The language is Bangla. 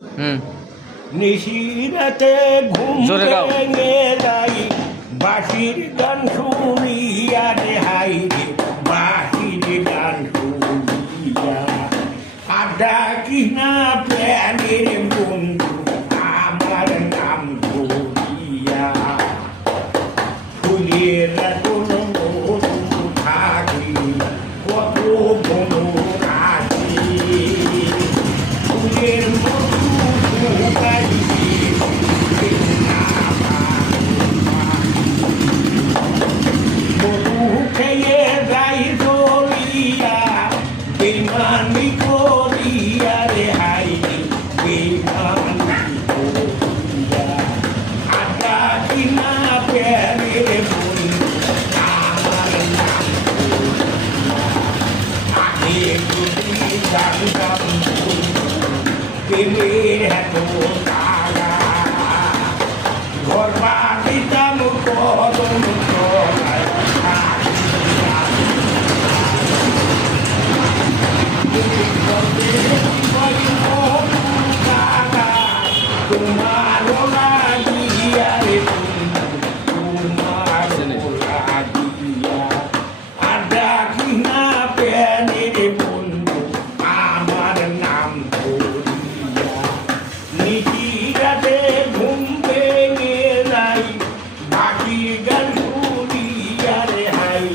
হুম নিশিরাতে ঘুম জোরে গাও। ভেঙে যাই বাঁশির গান শুনিয়া রে হাই রে বাঁশির গান শুনিয়া আড্ডা কিনা প্যানের বন্ধু আমার নাম ধরিয়া ফুলের কোনো মধু থাকি কত মনো রাখি ফুলের মধু শুকাইছে মধু খেয়ে যাই চলিয়া বেমানি করিয়া রে হাই বেমানি করিয়া আড্ডা কিনা প্যারে বন্ধু আমার নাম আগে যদি জানতাম প্রেমের এত তারা ঘর বাড়িতাম কদম তলায় তোমার লাগিয়া রে তোমার লাগিয়া আড্ডা কিনা প্যানের বন্ধু আমার নাম ধরিয়া নিশিরাতে ঘুম ভেঙে যাই বাকি গান শুনিয়া রে হাই